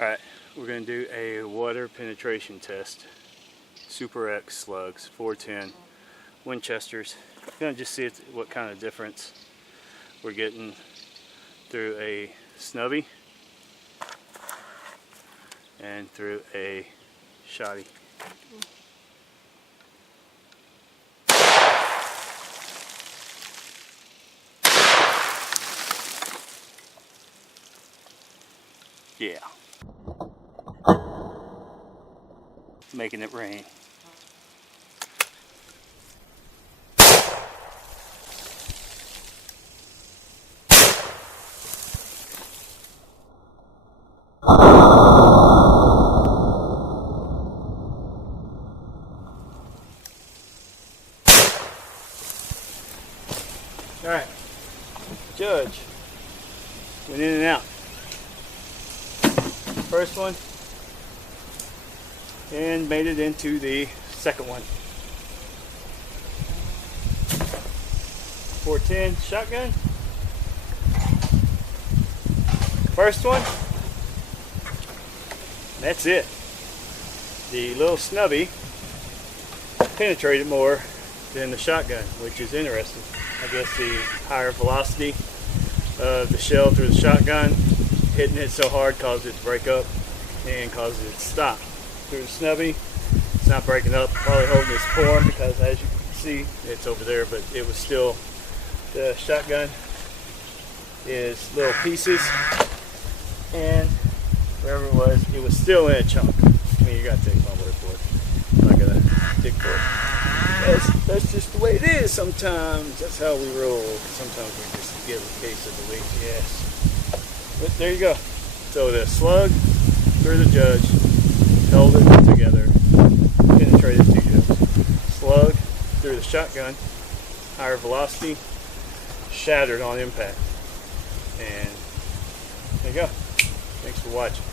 Alright, we're going to do a water penetration test. Super X slugs, 410 Winchesters. Going to just see what kind of difference we're getting through a snubby and through a shotty. Yeah. Making it rain. Alright, Judge went in and out. First one, and made it into the second one. 410 shotgun. First one, that's it. The little snubby penetrated more than the shotgun, which is interesting. I guess the higher velocity of the shell through the shotgun hitting it so hard caused it to break up and caused it to stop. Through the snubby, it's not breaking up, probably holding its form because as you can see, it's over there, but it was still, the shotgun is little pieces, and wherever it was still in a chunk. I mean, you gotta take my word for it. I'm not gonna dig for it. That's just the way it is sometimes. That's how we roll. Sometimes we just give a case of the week, yes. But there you go. So the slug through the Judge held it together, penetrated 2 Judges. Slug through the shotgun, higher velocity, shattered on impact. And there you go. Thanks for watching.